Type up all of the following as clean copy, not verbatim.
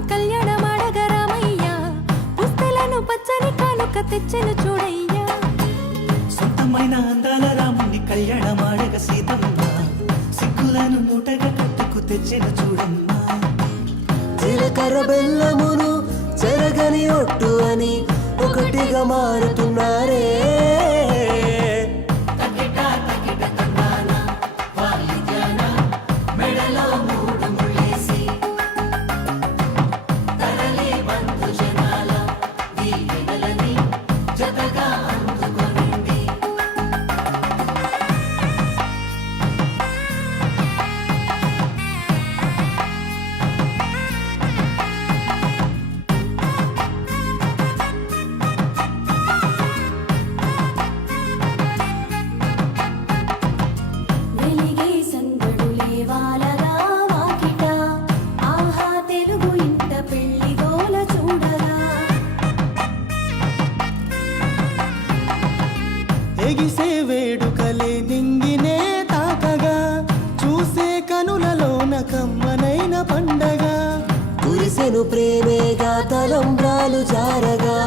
రాముడు కళ్యాణమాడగ రామయ్య పుస్తలను పచ్చని కానుక తెచ్చెను చూడయ్యా సొంతమైన అందాల రాముని కళ్యాణమాడగ సీతమ్మ సిగ్గులను మూటగా కట్టుకు తెచ్చెను చూడమ్మా జీలకర్ర బెల్లమును చెరగని ఒట్టు అని ఒకటిగా మారుతున్నారే ఎగిసే వేడుకలే నింగినే తాకగా చూసే కనులలోన కమ్మనైన పండగ కురిసెను ప్రేమేగా తలంబ్రాలు జారగా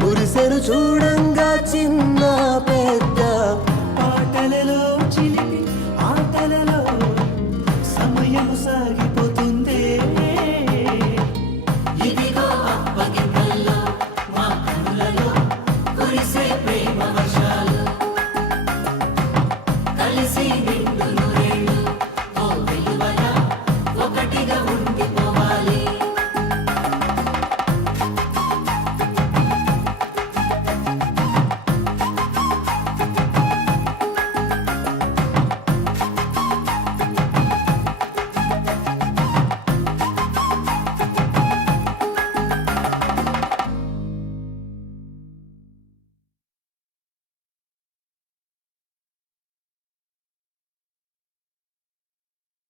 మురిసెను చూడంగా చిన్న పెద్ద